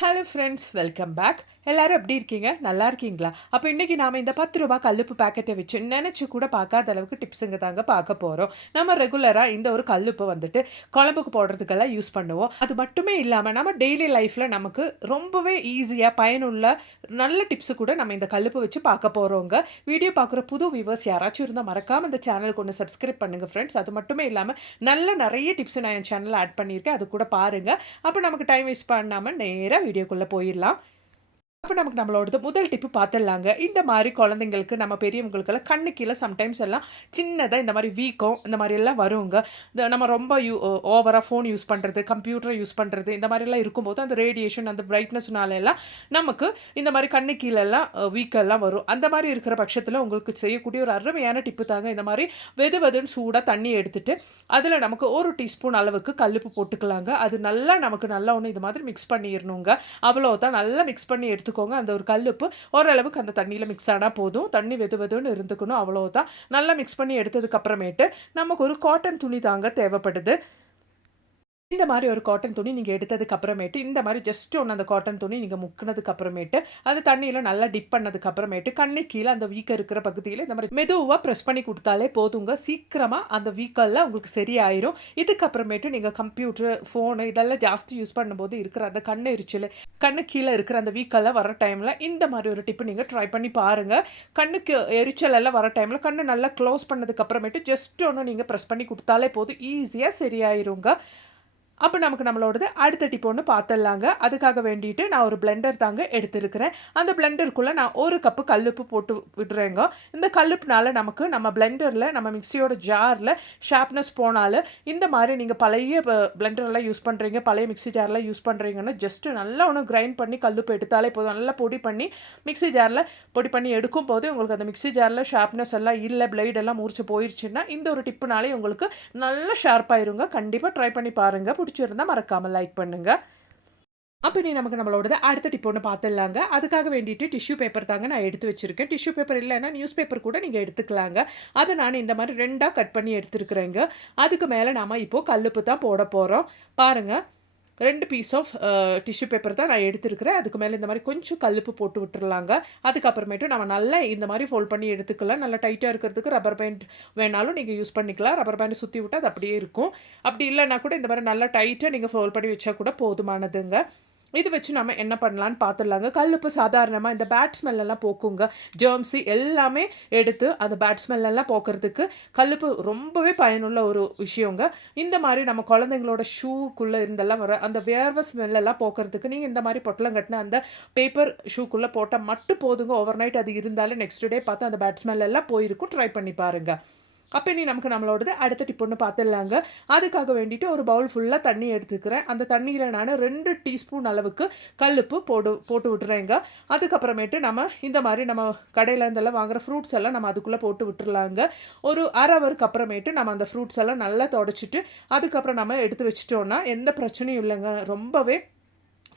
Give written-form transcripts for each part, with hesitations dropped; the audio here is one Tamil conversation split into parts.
Hello friends, welcome back. எல்லாரும் எப்படி இருக்கீங்க? நல்லா இருக்கீங்களா? அப்போ இன்னைக்கு நாம இந்த ₹10 கல்லுப்பு பாக்கெட்ட வச்சு நெனச்சு கூட பார்க்காத அளவுக்கு டிப்ஸுங்க தாங்க பார்க்க போறோம். நம்ம ரெகுலரா இந்த ஒரு கல்லுப்பு வந்துட்டு குழம்புக்கு போடுறதுக்கெல்லாம் யூஸ் பண்ணுவோம். அது மட்டுமே இல்லாம நம்ம டெய்லி லைஃப்ல நமக்கு ரொம்பவே ஈஸியா பயனுள்ள நல்ல டிப்ஸ் கூட நம்ம இந்த கல்லுப்பு வச்சு பார்க்க போறோங்க. வீடியோ பார்க்குற புது வியூவர்ஸ் யாராச்சும் இருந்தா மறக்காம இந்த சேனலுக்கு ஒண்ணு சப்ஸ்கிரைப் பண்ணுங்க ஃப்ரெண்ட்ஸ். அது மட்டுமே இல்லாம நெறைய டிப்ஸ் நான் என் சேனல்ல ஆட் பண்ணியிருக்கேன். அது கூட பாருங்க. அப்ப நமக்கு டைம் வேஸ்ட் பண்ணாம நேரா வீடியோக்குள்ள போயிரலாம். அப்ப நமக்கு நம்மளோடது முதல் டிப்பு பார்த்துடலாங்க. இந்த மாரி குழந்தைங்களுக்கு, நம்ம பெரியவங்களுக்கெல்லாம் கண்ணு கீழ சம்டைம்ஸ் எல்லாம் சின்னதா இந்த மாரி வீக்கம், இந்த மாரி எல்லாம் வருங்க. நம்ம ரொம்ப ஓவரா ஃபோன் யூஸ் பண்றது, கம்ப்யூட்டர் யூஸ் பண்றது, இந்த மாரிலாம் இருக்கும்போது அந்த ரேடியேஷன், அந்த பிரைட்னஸ்னால எல்லாம் நமக்கு இந்த மாரி கண்ணு கீழலாம் வீக்கம்லாம் வரும். அந்த மாரி இருக்கிற பட்சத்தில உங்களுக்கு செய்யக்கூடிய ஒரு அருமையான டிப்பு தாங்க. இந்த மாரி வெது வெதுன்னு சூடா தண்ணி எடுத்துட்டு, அதில நமக்கு 1 டீஸ்பூன் அளவுக்கு கல்லுப்பு போட்டுக்கலாங்க. அது நல்லா நமக்கு நல்லா ஒண்ணு இது மாதிரி மிக்ஸ் பண்ணிறணுங்க. அவ்வளோதான், நல்லா மிக்ஸ் பண்ணி எடுத்துக்கோங்க. அந்த ஒரு கல்லுப்பு ஓரளவுக்கு அந்த தண்ணீல மிக்ஸ் ஆனா போதும். தண்ணி வெது வெதுன்னு இருந்துக்கணும், அவ்வளோதான். நல்லா மிக்ஸ் பண்ணி எடுத்ததுக்கு அப்புறமேட்டு நமக்கு ஒரு காட்டன் துணி தாங்க தேவைப்படுது. இந்த மாரி ஒரு காட்டன் துணி நீங்க எடுத்ததுக்கு அப்புறமேட்டு, இந்த மாரி ஜஸ்ட் ஒண்ணு அந்த காட்டன் துணி நீங்க முக்குனதுக்கு அப்புறமேட்டு, அந்த தண்ணீல நல்லா டிப் பண்ணதுக்கு அப்புறமேட்டு, கண்ணுக்கு கீழ அந்த வீக்கம் இருக்கிற பகுதியில இந்த மாரி மெதுவா பிரஸ் பண்ணி குடுத்தாலே போதுங்க. சீக்கிரமா அந்த வீக்கம்லாம் உங்களுக்கு சரியாயிரும். இதுக்கப்புறமேட்டு நீங்க கம்ப்யூட்டர், ஃபோனு இதெல்லாம் ஜாஸ்தி யூஸ் பண்ணும்போது இருக்கிற அந்த கண் எரிச்சலு, கண்ணு கீழ இருக்கிற அந்த வீக்கம்லாம் வர டைம்ல இந்த மாரி ஒரு டிப் நீங்க ட்ரை பண்ணி பாருங்க. கண்ணுக்கு எரிச்சல் எல்லாம் வர டைம்ல கண்ண நல்லா க்ளோஸ் பண்ணதுக்கு அப்புறமேட்டு ஜஸ்ட் ஒண்ணு நீங்க பிரஸ் பண்ணி குடுத்தாலே போதும். ஈஸியா சரியாயிருங்க. அப்ப நமக்கு நம்மளோடது அடுத்த டிப் ஒண்ணு பாத்துடலாங்க. அதுக்காக வேண்டிட்டு நான் ஒரு பிளெண்டர் தாங்க எடுத்திருக்கிறேன். அந்த பிளெண்டருக்குள்ள நான் 1 கப்பு கல்லுப்பு போட்டு விடுறேங்க. இந்த கல்லுப்புனால நமக்கு நம்ம பிளெண்டர்ல, நம்ம மிக்ஸியோட ஜார்ல ஷார்ப்னஸ் போனாலும், இந்த மாரி நீங்க பழைய பிளெண்டர்லாம் யூஸ் பண்றீங்க, பழைய மிக்ஸி ஜார்லாம் யூஸ் பண்றீங்கன்னா, ஜஸ்ட் நல்லா ஒண்ணு கிரைண்ட் பண்ணி கல்லுப்பு எடுத்தாலே போதும். நல்லா பொடி பண்ணி மிக்ஸி ஜார்ல பொடி பண்ணி எடுக்கும்போது, உங்களுக்கு அந்த மிக்ஸி ஜார்ல ஷார்ப்னஸ் எல்லாம் இல்ல, பிளேட் எல்லாம் மூர்ச்சு போயிருச்சுன்னா, இந்த ஒரு டிப்புனாலே உங்களுக்கு நல்லா ஷார்ப் ஆயிருங்க. கண்டிப்பா ட்ரை பண்ணி பாருங்க. புடிச்சிருந்தா மறக்காம லைக் பண்ணுங்க. அப்ப இனி நமக்கு நம்மளோடது அடுத்த டிப் ஒண்ணு பாத்துடலாங்க. அதுக்காக வேண்டிட்டு டிஷ்யூ பேப்பர் தாங்க நான் எடுத்து வச்சிருக்கேன். டிஷ்யூ பேப்பர் இல்லன்னா நியூஸ் பேப்பர் கூட நீங்க எடுத்துக்கலாங்க. அத நான் இந்த மாரி 2ஆ கட் பண்ணி எடுத்துருக்கிறேங்க. அதுக்கு மேல நாம இப்போ கல்லுப்பு தான் போட போறோம். பாருங்க. 2 பீஸ் ஆஃப் டிஷ்யூ பேப்பர் தான் நான் எடுத்திருக்கிறேன். அதுக்கு மேல இந்த மாரி கொஞ்சம் கல்லுப்பு போட்டு விட்டுறலாங்க. அதுக்கப்புறமேட்டு நம்ம நல்லா இந்த மாரி ஃபோல்ட் பண்ணி எடுத்துக்கலாம். நல்லா டைட்டா இருக்கிறதுக்கு ரப்பர் பேண்ட் வேணாலும் நீங்க யூஸ் பண்ணிக்கலாம். ரப்பர் பேண்ட் சுத்தி விட்டா அது அப்படியே இருக்கும். அப்படி இல்லன்னா கூட இந்த மாரி நல்லா டைட்டா நீங்க ஃபோல்ட் பண்ணி வச்சா கூட போதுமானதுங்க. இது வச்சு நம்ம என்ன பண்ணலான்னு பார்த்துடலாங்க. கல்லுப்பு சாதாரணமா இந்த பேட் ஸ்மெல் எல்லாம் போக்குங்க. ஜெர்ம்ஸு எல்லாமே எடுத்து அந்த பேட் ஸ்மெல் எல்லாம் போக்குறதுக்கு கல்லுப்பு ரொம்பவே பயனுள்ள ஒரு விஷயங்க. இந்த மாரி நம்ம குழந்தைங்களோட ஷூக்குள்ள இருந்தெல்லாம் வர அந்த வேர்வை ஸ்மெல் எல்லாம் போக்குறதுக்கு நீங்க இந்த மாரி பொட்டலம் கட்டின அந்த பேப்பர் ஷூக்குள்ள போட்டா மட்டும் போதுங்க. ஓவர் நைட் அது இருந்தாலே நெக்ஸ்ட் டே பார்த்தா அந்த பேட் ஸ்மெல் எல்லாம் போயிருக்கும். ட்ரை பண்ணி பாருங்க. அப்ப இனி நமக்கு நம்மளோடது அடுத்த டிப் ஒண்ணு பார்த்துடலாங்க. அதுக்காக வேண்டிட்டு ஒரு பவுல் ஃபுல்லா தண்ணி எடுத்துக்கிறேன். அந்த தண்ணீல நானு 2 டீஸ்பூன் அளவுக்கு கல்லுப்பு போட்டு விட்டுறேங்க. அதுக்கப்புறமேட்டு நம்ம இந்த மாரி நம்ம கடையில இருந்தெல்லாம் வாங்குற ஃப்ரூட்ஸ் எல்லாம் நம்ம அதுக்குள்ள போட்டு விட்டுறலாங்க. ஒரு 1/2 ஹவருக்கு அப்புறமேட்டு நம்ம அந்த ஃப்ரூட்ஸ் எல்லாம் நல்லா தொடச்சுட்டு, அதுக்கப்புறம் நம்ம எடுத்து வச்சுட்டோம்னா, எந்த பிரச்சனையும் இல்லங்க. ரொம்பவே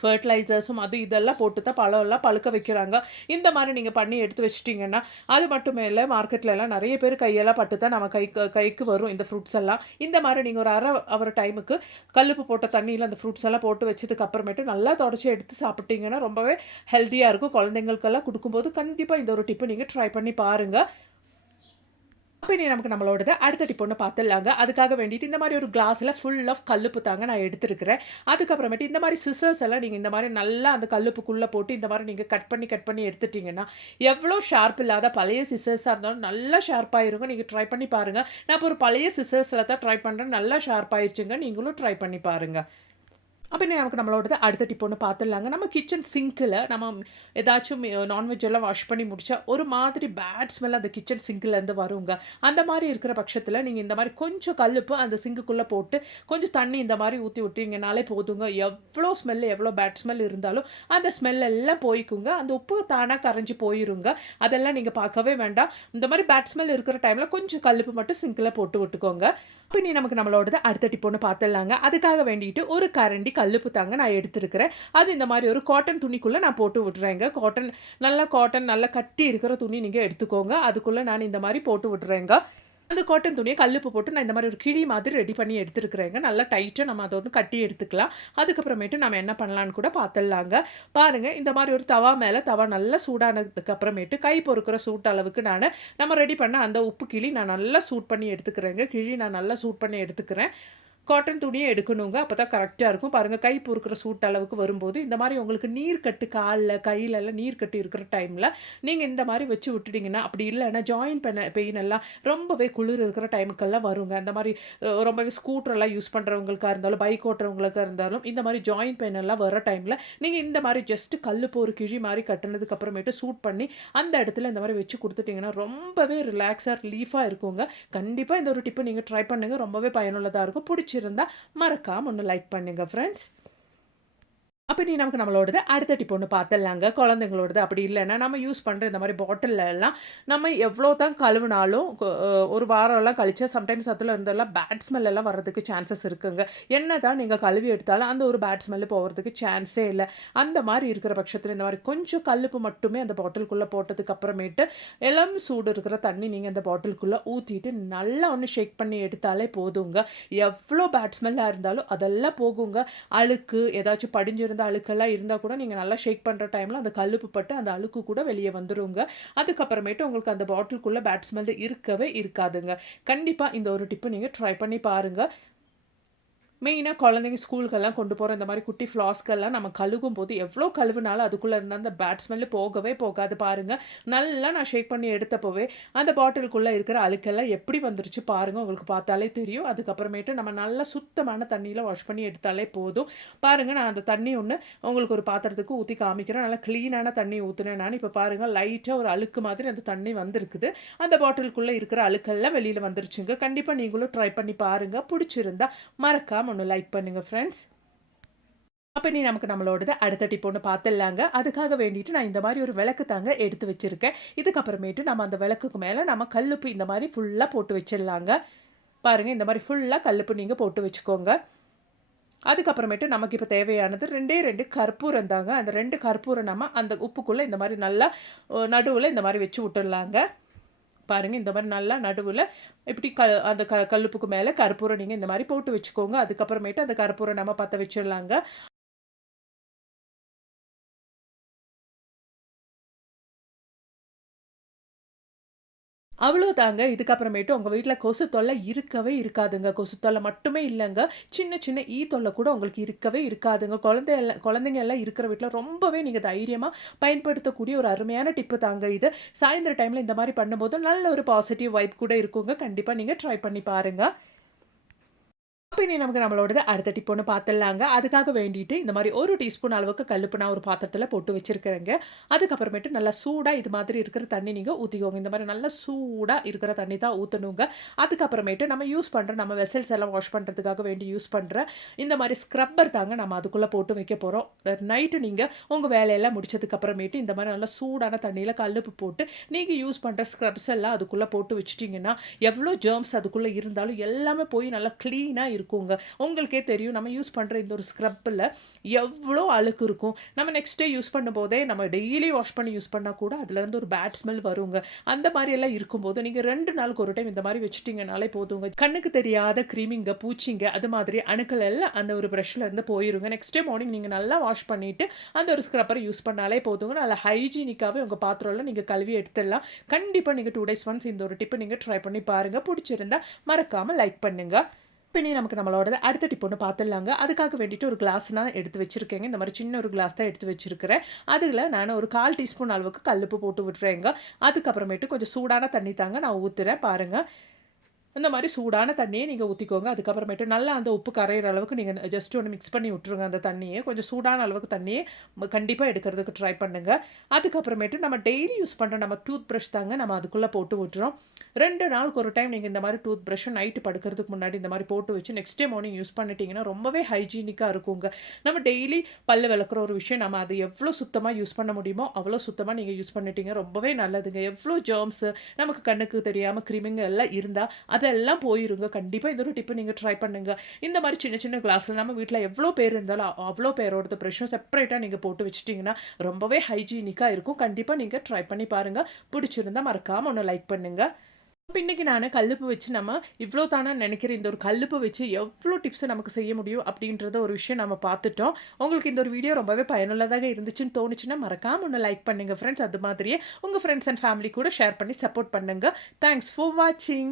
ஃபெர்டிலைசர்ஸும் அது இதெல்லாம் போட்டு தான் பழம்லாம் பழுக்க வைக்கிறாங்க. இந்த மாரி நீங்க பண்ணி எடுத்து வச்சுட்டீங்கன்னா, அது மட்டுமே இல்ல மார்க்கெட்லலாம் நெறைய பேர் கையெல்லாம் பட்டு தான் நம்ம கைக்கு வரும் இந்த ஃப்ரூட்ஸ் எல்லாம். இந்த மாரி நீங்க ஒரு 1/2 ஹவர் டைமுக்கு கல்லுப்பு போட்ட தண்ணீல அந்த ஃப்ரூட்ஸ் எல்லாம் போட்டு வச்சதுக்கு அப்புறமேட்டு நல்லா தொடச்சு எடுத்து சாப்பிட்டீங்கன்னா, ரொம்பவே ஹெல்தியா இருக்கும். குழந்தைங்களுக்கெல்லாம் குடுக்கும்போது கண்டிப்பா இந்த ஒரு டிப் நீங்க ட்ரை பண்ணி பாருங்க. அப்ப இனி நமக்கு நம்மளோடது அடுத்த டிப் ஒண்ணு பார்த்துடலாங்க. அதுக்காக வேண்டிட்டு இந்த மாரி ஒரு கிளாஸ்ல ஃபுல் ஆஃப் கல்லுப்பு தாங்க நான் எடுத்திருக்கிறேன். அதுக்கப்புறமேட்டு இந்த மாரி சிசர்ஸ் எல்லாம் நீங்க இந்த மாரி நல்லா அந்த கல்லுப்புக்குள்ள போட்டு இந்த மாரி நீங்க கட் பண்ணி எடுத்துட்டீங்கன்னா, எவ்வளோ ஷார்ப் இல்லாத பழைய சிசர்ஸா இருந்தாலும் நல்லா ஷார்ப் ஆயிருங்க. நீங்க ட்ரை பண்ணி பாருங்க. நான் இப்ப ஒரு பழைய சிசர்ஸ்ல தான் ட்ரை பண்றேன். நல்லா ஷார்ப் ஆயிருச்சுங்க. நீங்களும் ட்ரை பண்ணி பாருங்க. அப்ப இனி நமக்கு நம்மளோடது அடுத்த டிப் ஒண்ணு பார்த்துடலாங்க. நம்ம கிச்சன் சிங்க்ல நம்ம ஏதாச்சும் நான்வெஜ் எல்லாம் வாஷ் பண்ணி முடிச்சா, ஒரு மாதிரி பேட் ஸ்மெல் அந்த கிச்சன் சிங்க்லேருந்து வருங்க. அந்த மாரி இருக்கிற பட்சத்தில, நீங்க இந்த மாரி கொஞ்சம் கல்லுப்பு அந்த சிங்க்குக்குள்ள போட்டு, கொஞ்சம் தண்ணி இந்த மாரி ஊத்தி விட்டீங்கனாலே போதுங்க. எவ்ளோ ஸ்மெல், எவ்ளோ பேட் ஸ்மெல் இருந்தாலும், அந்த ஸ்மெல் எல்லாம் போய்க்குங்க. அந்த உப்பு தானா கரைஞ்சு போயிருங்க. அதெல்லாம் நீங்க பார்க்கவே வேண்டாம். இந்த மாரி பேட் ஸ்மெல் இருக்கிற டைம்ல கொஞ்சம் கல்லுப்பு மட்டும் சிங்க்ல போட்டு விட்டுக்கோங்க. அப்ப இனி நமக்கு நம்மளோடது அடுத்த டிப் ஒண்ணு பார்த்துடலாங்க. அதுக்காக வேண்டிட்டு ஒரு கரண்டி கல்லுப்பு தாங்க நான் எடுத்திருக்கிறேன். அது இந்த மாரி ஒரு காட்டன் துணிக்குள்ள நான் போட்டு விடுறேங்க. காட்டன் நல்லா கட்டி இருக்கிற துணி நீங்க எடுத்துக்கோங்க. அதுக்குள்ள நான் இந்த மாரி போட்டு விடுறேங்க. அந்த காட்டன் துணிய கல்லுப்பு போட்டு நான் இந்த மாரி ஒரு கிழி மாதிரி ரெடி பண்ணி எடுத்துருக்கிறேங்க. நல்லா டைட்டா நம்ம அத வந்து கட்டி எடுத்துக்கலாம். அதுக்கப்புறமேட்டு நம்ம என்ன பண்ணலான்னு கூட பாத்துடலாங்க. பாருங்க இந்த மாரி ஒரு தவா மேல தவா நல்லா சூடானதுக்கு அப்புறமேட்டு கை பொறுக்கிற சூட்டு அளவுக்கு நம்ம ரெடி பண்ண அந்த உப்பு கிழி நான் நல்லா சூட் பண்ணி எடுத்துக்கிறேங்க. கிழி நான் நல்லா சூட் பண்ணி எடுத்துக்கிறேன். காட்டன் துணியே எடுக்கணுங்க. அப்பதான் கரெக்ட்டா இருக்கும். பாருங்க கை பொறுக்குற சூட்டு அளவுக்கு வரும்போது, இந்த மாரி உங்களுக்கு நீர்க்கட்டு கால்ல, கையிலலாம் நீர்க்கட்டு இருக்கிற டைம்ல, நீங்க இந்த மாரி வச்சு விட்டுட்டீங்கன்னா, அப்படி இல்லன்னா ஜாயிண்ட் பெயின் எல்லாம் ரொம்பவே குளிர் இருக்கிற டைமுக்கெல்லாம் வருங்க. அந்த மாரி ரொம்பவே ஸ்கூட்டர்லாம் யூஸ் பண்றவங்களுக்கா இருந்தாலும், பைக் ஓட்டுறவங்களுக்கா இருந்தாலும், இந்த மாரி ஜாயிண்ட் பெயின் எல்லாம் வர டைம்ல, நீங்க இந்த மாரி ஜஸ்ட் கல்லுப்பு ஒரு கிழி மாரி கட்டுனதுக்கு அப்புறமேட்டு சூட் பண்ணி, அந்த இடத்துல இந்த மாரி வச்சு குடுத்துட்டீங்கன்னா, ரொம்பவே ரிலாக்ஸா, ரிலீஃபா இருக்குங்க. கண்டிப்பா இந்த ஒரு டிப்ப நீங்க ட்ரை பண்ணுங்க. ரொம்பவே பயனுள்ளதா இருக்கும். புடிச்சிருந்தா மறக்காம ஒண்ணு லைக் பண்ணுங்க ஃபிரெண்ட்ஸ். அப்ப நீ நமக்கு நம்மளோடது அடுத்த டிப் ஒண்ணு பாத்துடலாங்க. குழந்தைங்களோடது அப்படி இல்லன்னா, நம்ம யூஸ் பண்ற இந்த மாரி பாட்டில்ல எல்லாம் நம்ம எவ்ளோ தான் கழுவுனாலும் ஒரு வாரம்லாம் கழிச்சு சம்டைம்ஸ் அதுல இருந்தெல்லாம் பேட் ஸ்மெல் எல்லாம் வர்றதுக்கு சான்சஸ் இருக்குங்க. என்னதான் நீங்க கழுவி எடுத்தாலும் அந்த ஒரு பேட் ஸ்மெல் போறதுக்கு சான்ஸே இல்ல. அந்த மாரி இருக்கிற பட்சத்துல இந்த மாரி கொஞ்சம் கல்லுப்பு மட்டுமே அந்த பாட்டிலுக்குள்ள போட்டதுக்கு அப்புறமேட்டு, இளம் சூடு இருக்கிற தண்ணி நீங்க அந்த பாட்டிலுக்குள்ள ஊத்திட்டு நல்லா ஒண்ணு ஷேக் பண்ணி எடுத்தாலே போதுங்க. எவ்ளோ பேட் ஸ்மெல்லா இருந்தாலும் அதெல்லாம் போகுங்க. அழுக்கு ஏதாச்சும் படிஞ்சிருந்த அழுக்கெல்லாம் இருந்தா கூட நீங்க நல்லா ஷேக் பண்ற டைம்ல அந்த கல்லுப்பு பட்டு அந்த அழுக்கு கூட வெளிய வந்துருங்க. அதுக்கப்புறமேட்டு உங்களுக்கு அந்த பாட்டிலுக்குள்ள பேட் ஸ்மெல் இருக்கவே இருக்காதுங்க. கண்டிப்பா இந்த ஒரு டிப்ப நீங்க ட்ரை பண்ணி பாருங்க. மெயினா குழந்தைங்க ஸ்கூலுக்கெல்லாம் கொண்டு போற இந்த மாரி குட்டி ஃப்ளாஸ்க்கெல்லாம் நம்ம கழுகும்போது, எவ்ளோ கழுவுனாலும் அதுக்குள்ள இருந்த அந்த பேட் ஸ்மெல் போகவே போகாது பாருங்க. நல்லா நான் ஷேக் பண்ணி எடுத்தப்பவே, அந்த பாட்டிலுக்குள்ள இருக்கிற அழுக்கெல்லாம் எப்படி வந்துருச்சு பாருங்க. உங்களுக்கு பார்த்தாலே தெரியும். அதுக்கப்புறமேட்டு நம்ம நல்லா சுத்தமான தண்ணீல வாஷ் பண்ணி எடுத்தாலே போதும். பாருங்க நான் அந்த தண்ணி ஒண்ணு உங்களுக்கு ஒரு பாத்திரத்துக்கு ஊத்தி காமிக்கிறேன். நல்லா கிளீனான தண்ணி ஊத்துனேன் நானு. இப்ப பாருங்க லைட்டா ஒரு அழுக்கு மாதிரி அந்த தண்ணி வந்திருக்குது. அந்த பாட்டிலுக்குள்ள இருக்கிற அழுக்கெல்லாம் வெளியில வந்துருச்சுங்க. கண்டிப்பா நீங்களும் ட்ரை பண்ணி பாருங்க. புடிச்சிருந்தா மறக்காம ஒண்ணு லைக் பண்ணுங்க ஃப்ரெண்ட்ஸ். அப்ப இனி நமக்கு நம்மளோடது அடுத்த டிப் ஒண்ணு பாத்துடலாங்க. அதுக்காக வேண்டிட்டு நான் இந்த மாரி ஒரு விளக்கு தாங்க எடுத்து வச்சிருக்கேன். இதுக்கப்புறமேட்டு நம்ம அந்த விளக்குக்கு மேல நம்ம கல்லுப்பு இந்த மாரி ஃபுல்லா போட்டு வச்சிடலாங்க. பாருங்க இந்த மாரி ஃபுல்லா கல்லுப்பு நீங்க போட்டு வச்சுக்கோங்க. அதுக்கப்புறமேட்டு நமக்கு இப்ப தேவையானது 2டே 2 கற்பூரம் தாங்க. அந்த 2 கற்பூரம் நம்ம அந்த உப்புக்குள்ள இந்த மாரி நல்லா நடுவுல இந்த மாரி வச்சு விட்டுடலாங்க. பாருங்க இந்த மாரி நல்லா நடுவுல இப்டி அந்த கல்லுப்புக்கு மேல கற்பூரம் நீங்க இந்த மாரி போட்டு வச்சுக்கோங்க. அதுக்கப்புறமேட்டு அந்த கற்பூரம் நம்ம பத்த வச்சுடலாங்க. அவ்வளோதாங்க. இதுக்கப்புறமேட்டு உங்க வீட்ல கொசு தொல்ல இருக்கவே இருக்காதுங்க. கொசு தொல்ல மட்டுமே இல்லங்க. சின்ன சின்ன ஈ தொல்ல கூட உங்களுக்கு இருக்கவே இருக்காதுங்க. குழந்தைங்க எல்லாம் இருக்கிற வீட்ல ரொம்பவே நீங்க தைரியமா பயன்படுத்தக்கூடிய ஒரு அருமையான டிப்பு தாங்க இது. சாயந்திர டைம்ல இந்த மாரி பண்ணும்போது நல்ல ஒரு பாசிட்டிவ் வைப் கூட இருக்குங்க. கண்டிப்பா நீங்க ட்ரை பண்ணி பாருங்க. அப்ப இனி நமக்கு நம்மளோடது அடுத்த டிப் ஒண்ணு பாத்துடலாங்க. அதுக்காக வேண்டிட்டு இந்த மாரி 1 டீஸ்பூன் அளவுக்கு கல்லுப்பு நான் ஒரு பாத்திரத்துல போட்டு வச்சிருக்கிறேங்க. அதுக்கப்புறமேட்டு நல்லா சூடா இது மாதிரி இருக்கிற தண்ணி நீங்க ஊத்திக்கோங்க. இந்த மாரி நல்லா சூடா இருக்கிற தண்ணி தான் ஊத்தணுங்க. அதுக்கப்புறமேட்டு நம்ம யூஸ் பண்ற நம்ம வெசல்ஸ் எல்லாம் வாஷ் பண்றதுக்காக வேண்டி யூஸ் பண்ற இந்த மாரி ஸ்க்ரப்பர் தாங்க நம்ம அதுக்குள்ள போட்டு வைக்க போறோம். நைட்டு நீங்க உங்க வேலையெல்லாம் முடிச்சதுக்கு அப்புறமேட்டு இந்த மாரி நல்லா சூடான தண்ணீல கல்லுப்பு போட்டு நீங்க யூஸ் பண்ற ஸ்க்ரப்ஸ் எல்லாம் அதுக்குள்ள போட்டு வச்சுட்டீங்கன்னா, எவ்ளோ ஜெர்ம்ஸ் அதுக்குள்ள இருந்தாலும் எல்லாமே போய் நல்லா கிளீனா இருக்குங்க. உங்களுக்கே தெரியும் நம்ம யூஸ் பண்ற இந்த ஒரு ஸ்க்ரப்ல எவ்ளோ அழுக்கு இருக்கும். நம்ம நெக்ஸ்ட் டே யூஸ் பண்ணும்போதே நம்ம டெய்லி வாஷ் பண்ணி யூஸ் பண்ணா கூட அதுலருந்து ஒரு பேட் ஸ்மெல் வருங்க. அந்த மாரி எல்லாம் இருக்கும்போது நீங்க 2 நாளுக்கு ஒரு டைம் இந்த மாரி வச்சுட்டீங்கனாலே போதுங்க. கண்ணுக்கு தெரியாத கிருமிங்க, பூச்சிங்க அது மாதிரி அணுக்கள் எல்லாம் அந்த ஒரு பிரஷ்ல இருந்து போயிருங்க. நெக்ஸ்ட் டே மார்னிங் நீங்க நல்லா வாஷ் பண்ணிட்டு அந்த ஒரு ஸ்க்ரப்பர யூஸ் பண்ணாலே போதுங்க. நல்லா ஹைஜீனிக்காவே உங்க பாத்திரம்லாம் நீங்க கழுவி எடுத்துடலாம். கண்டிப்பா நீங்க 2 டேஸ் ஒன்ஸ் இந்த ஒரு டிப்ப நீங்க ட்ரை பண்ணி பாருங்க. புடிச்சிருந்தா மறக்காம லைக் பண்ணுங்க. இப்ப இனி நமக்கு நம்மளோடது அடுத்த டிப் ஒண்ணு பாத்துடலாங்க. அதுக்காக வேண்டிட்டு ஒரு கிளாஸ் நான் எடுத்து வச்சிருக்கேங்க. இந்த மாரி சின்ன ஒரு கிளாஸ் தான் எடுத்து வச்சிருக்கிறேன். அதுல நானு ஒரு 1/4 டீஸ்பூன் அளவுக்கு கல்லுப்பு போட்டு விட்டுறேங்க. அதுக்கப்புறமேட்டு கொஞ்சம் சூடான தண்ணி தாங்க நான் ஊத்துறேன் பாருங்க. இந்த மாரி சூடான தண்ணிய நீங்க ஊத்திக்கோங்க. அதுக்கப்புறமேட்டு நல்லா அந்த உப்பு கரையிற அளவுக்கு நீங்க ஜஸ்ட் ஒண்ணு மிக்ஸ் பண்ணி விட்டுருங்க அந்த தண்ணிய. கொஞ்சம் சூடான அளவுக்கு தண்ணிய கண்டிப்பா எடுக்கிறதுக்கு ட்ரை பண்ணுங்க. அதுக்கப்புறமேட்டு நம்ம டெய்லி யூஸ் பண்ற நம்ம டூத் பிரஷ் தாங்க நம்ம அதுக்குள்ள போட்டு விட்டுறோம். 2 நாளுக்கு ஒரு டைம் நீங்க இந்த மாரி டூத் பிரஷ்ஷ நைட்டு படுக்கிறதுக்கு முன்னாடி இந்த மாரி போட்டு வச்சு நெக்ஸ்ட் டே மார்னிங் யூஸ் பண்ணிட்டீங்கன்னா, ரொம்பவே ஹைஜீனிக்கா இருக்குங்க. நம்ம டெய்லி பல்லு விளக்குற ஒரு விஷயம் நம்ம அது எவ்ளோ சுத்தமா யூஸ் பண்ண முடியுமோ, அவ்வளோ சுத்தமா நீங்க யூஸ் பண்ணிட்டீங்க. ரொம்பவே நல்லதுங்க. எவ்ளோ ஜெர்ம்ஸ் நமக்கு கண்ணுக்கு தெரியாம கிருமிங்க எல்லாம் இருந்தா அதெல்லாம் போயிருங்க. கண்டிப்பா இந்த ஒரு டிப்ப நீங்க ட்ரை பண்ணுங்க. இந்த மாரி சின்ன சின்ன கிளாஸ்ல நம்ம வீட்ல எவ்ளோ பேர் இருந்தாலும், அவ்ளோ பேரோடது பிரஷும் செப்பரேட்டா நீங்க போட்டு வச்சுட்டீங்கன்னா, ரொம்பவே ஹைஜீனிக்கா இருக்கும். கண்டிப்பா நீங்க ட்ரை பண்ணி பாருங்க. பிடிச்சிருந்தா மறக்காம ஒண்ணு லைக் பண்ணுங்க. அப்ப இன்னைக்கு நானு கல்லுப்பு வச்சு நம்ம இவ்ளோ தானா நெனைக்கிற இந்த ஒரு கல்லுப்பு வச்சு எவ்ளோ டிப்ஸ் நமக்கு செய்ய முடியும் அப்படின்றத ஒரு விஷயம் நம்ம பார்த்துட்டோம். உங்களுக்கு இந்த ஒரு வீடியோ ரொம்பவே பயனுள்ளதாக இருந்துச்சுன்னு தோணுச்சுன்னா, மறக்காம ஒண்ணு லைக் பண்ணுங்க ஃப்ரெண்ட்ஸ். அது மாதிரியே உங்க ஃப்ரெண்ட்ஸ் அண்ட் ஃபேமிலி கூட ஷேர் பண்ணி சப்போர்ட் பண்ணுங்க. தேங்க்ஸ் ஃபார் வாட்சிங்.